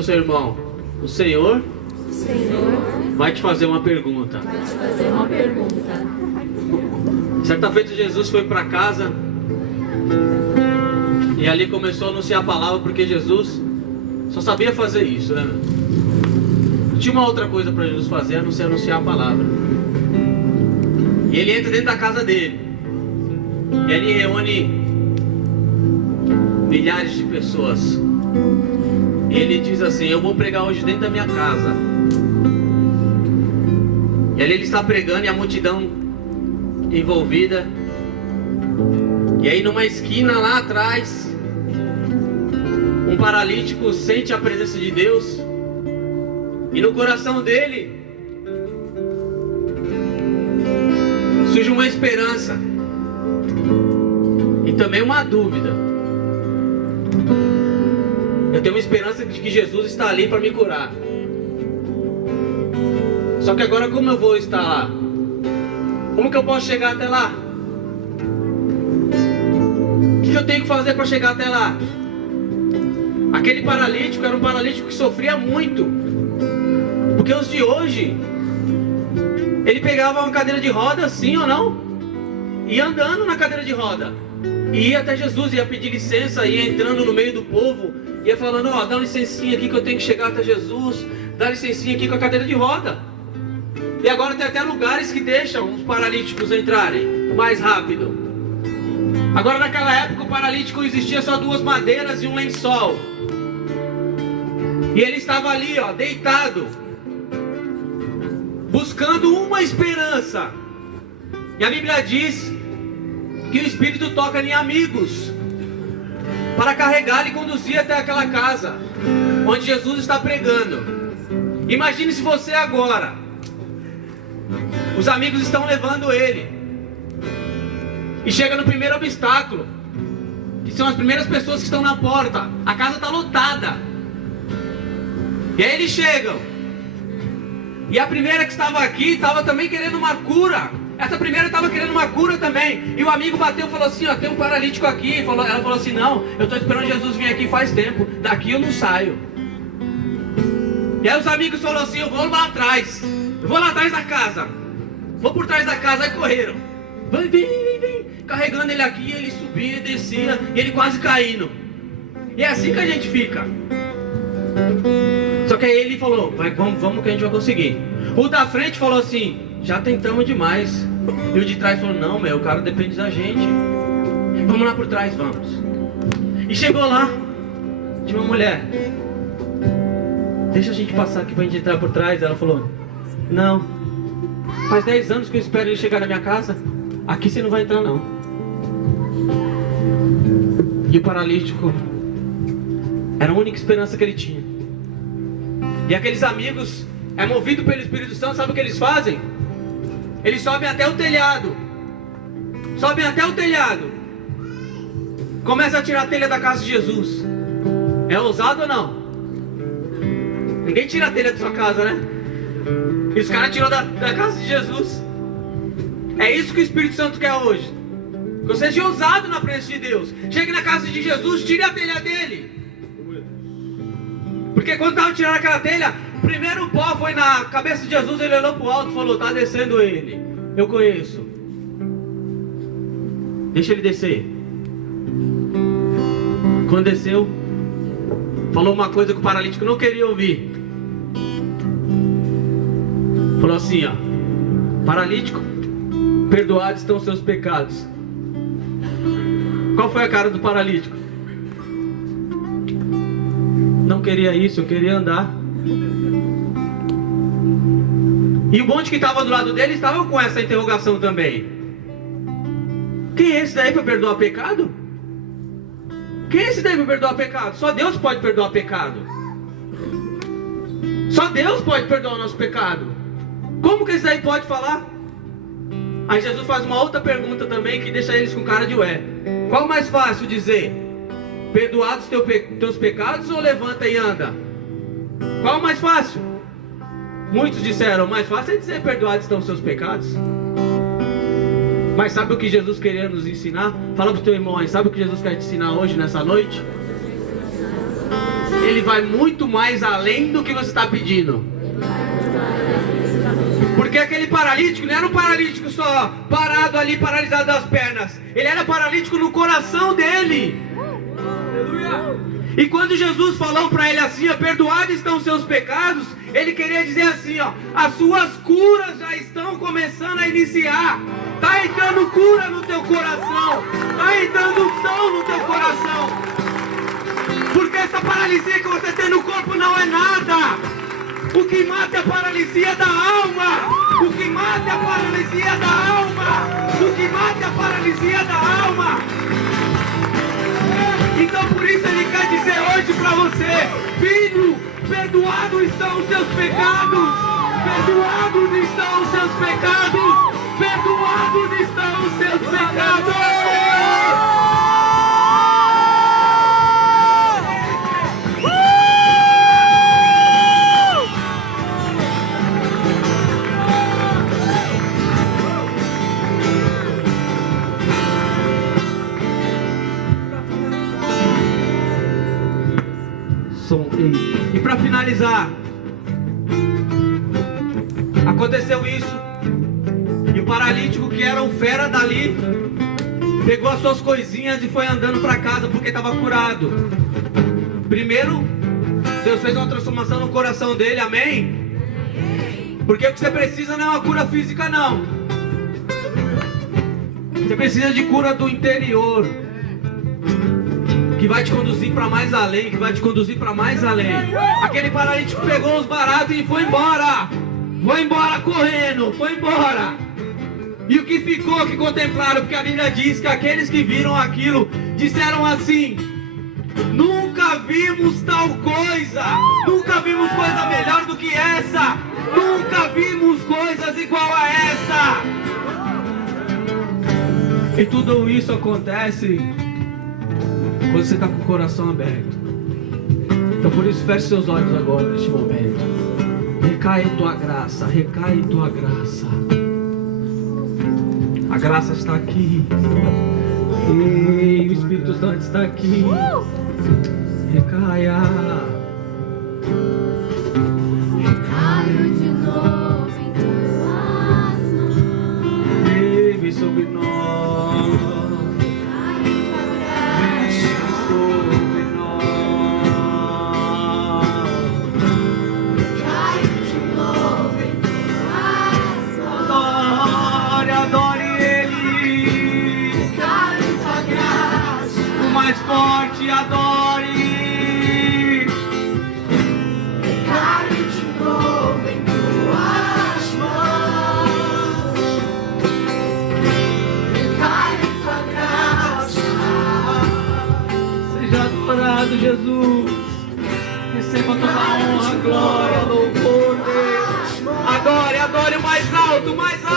para o seu irmão: o Senhor vai te fazer uma pergunta. Certa feita Jesus foi para casa e ali começou a anunciar a palavra, porque Jesus só sabia fazer isso, né? Não tinha uma outra coisa para Jesus fazer a não ser anunciar a palavra. E ele entra dentro da casa dele e ele reúne milhares de pessoas. E ele diz assim: eu vou pregar hoje dentro da minha casa. E ali ele está pregando e a multidão envolvida. E aí numa esquina lá atrás, um paralítico sente a presença de Deus. E no coração dele surge uma esperança e também uma dúvida. Eu tenho uma esperança de que Jesus está ali para me curar. Só que agora, como eu vou estar lá? Como que eu posso chegar até lá? O que eu tenho que fazer para chegar até lá? Aquele paralítico era um paralítico que sofria muito, porque os de hoje, ele pegava uma cadeira de roda, sim ou não, ia andando na cadeira de roda, e ia até Jesus, ia pedir licença, ia entrando no meio do povo, ia falando: ó, dá uma licencinha aqui que eu tenho que chegar até Jesus, dá licencinha aqui com a cadeira de roda. E agora tem até lugares que deixam os paralíticos entrarem mais rápido. Agora, naquela época, o paralítico existia só duas madeiras e um lençol, e ele estava ali, ó, deitado, buscando uma esperança. E a Bíblia diz que o Espírito toca em amigos para carregar e conduzir até aquela casa onde Jesus está pregando. Imagine se você agora, os amigos estão levando ele, e chega no primeiro obstáculo, que são as primeiras pessoas que estão na porta. A casa está lotada, e aí eles chegam, e a primeira que estava aqui estava também querendo uma cura. Essa primeira estava querendo uma cura também. E o amigo bateu e falou assim: ó, tem um paralítico aqui. Ela falou assim: não, eu estou esperando Jesus vir aqui faz tempo, daqui eu não saio. E aí os amigos falaram assim: eu vou lá atrás, eu vou lá atrás da casa, vou por trás da casa. Aí correram, vem, carregando ele aqui. Ele subia e descia, e ele quase caindo. E é assim que a gente fica. Só que aí ele falou: vamos que a gente vai conseguir. O da frente falou assim: já tentamos demais. E o de trás falou: não, o cara depende da gente. Vamos lá por trás, vamos. E chegou lá, tinha uma mulher: deixa a gente passar aqui pra gente entrar por trás. Ela falou: não, faz 10 anos que eu espero ele chegar na minha casa, aqui você não vai entrar não. E o paralítico era a única esperança que ele tinha. E aqueles amigos, movido pelo Espírito Santo, sabe o que eles fazem? Eles sobem até o telhado. Começa a tirar a telha da casa de Jesus. É ousado ou não? Ninguém tira a telha da sua casa, né? E os caras tirou da casa de Jesus. É isso que o Espírito Santo quer hoje. Que você seja ousado na presença de Deus. Chegue na casa de Jesus, tire a telha dele. Porque quando estava tirando aquela telha, primeiro o pó foi na cabeça de Jesus. Ele olhou para o alto e falou: está descendo ele, eu conheço, deixa ele descer. Quando desceu, falou uma coisa que o paralítico não queria ouvir. Falou assim: ó, paralítico, perdoados estão os seus pecados. Qual foi a cara do paralítico? Não queria isso, eu queria andar. E o monte que estava do lado dele estava com essa interrogação também. Quem é esse daí para perdoar pecado? Quem é esse daí para perdoar pecado? Só Deus pode perdoar pecado. Só Deus pode perdoar o nosso pecado. Como que esse daí pode falar? Aí Jesus faz uma outra pergunta também, que deixa eles com cara de ué. Qual mais fácil dizer? Perdoados teus pecados, ou levanta e anda? Qual mais fácil? Muitos disseram: mais fácil é dizer: perdoados estão os seus pecados. Mas sabe o que Jesus queria nos ensinar? Fala para o teu irmão aí: sabe o que Jesus quer te ensinar hoje, nessa noite? Ele vai muito mais além do que você está pedindo. Porque aquele paralítico não era um paralítico só parado ali, paralisado das pernas. Ele era paralítico no coração dele. E quando Jesus falou para ele assim, ó, perdoados estão os seus pecados, ele queria dizer assim, ó, as suas curas já estão começando a iniciar. Está entrando cura no teu coração. Está entrando unção no teu coração. Porque essa paralisia que você tem no corpo não é nada. O que mata é a paralisia da alma. O que mata é a paralisia da alma. O que mata é a paralisia da alma. Então por isso ele quer dizer hoje para você, filho, perdoados estão os seus pecados. Perdoados estão os seus pecados. Perdoados estão os seus pecados. E para finalizar, aconteceu isso, e o paralítico, que era um fera dali, pegou as suas coisinhas e foi andando para casa porque estava curado. Primeiro, Deus fez uma transformação no coração dele, amém? Porque o que você precisa não é uma cura física, não. Você precisa de cura do interior, que vai te conduzir para mais além, que vai te conduzir para mais além. Aquele paralítico pegou os baratos e foi embora. Foi embora correndo, foi embora. E o que ficou, que contemplaram, porque a Bíblia diz que aqueles que viram aquilo disseram assim: nunca vimos tal coisa, nunca vimos coisa melhor do que essa, nunca vimos coisas igual a essa. E tudo isso acontece quando você está com o coração aberto. Então por isso feche seus olhos agora neste momento. Recai em tua graça, recai em tua graça. A graça está aqui. Ei, o Espírito Santo está aqui. Recaia. Recaio de novo em tuas mãos. Vem sobre nós. Forte, adore. Recaio de novo em tuas mãos. Recaio em tua graça. Seja adorado, Jesus. Receba toda a honra, glória, louvor, Deus. Adore, adore o mais alto, mais alto.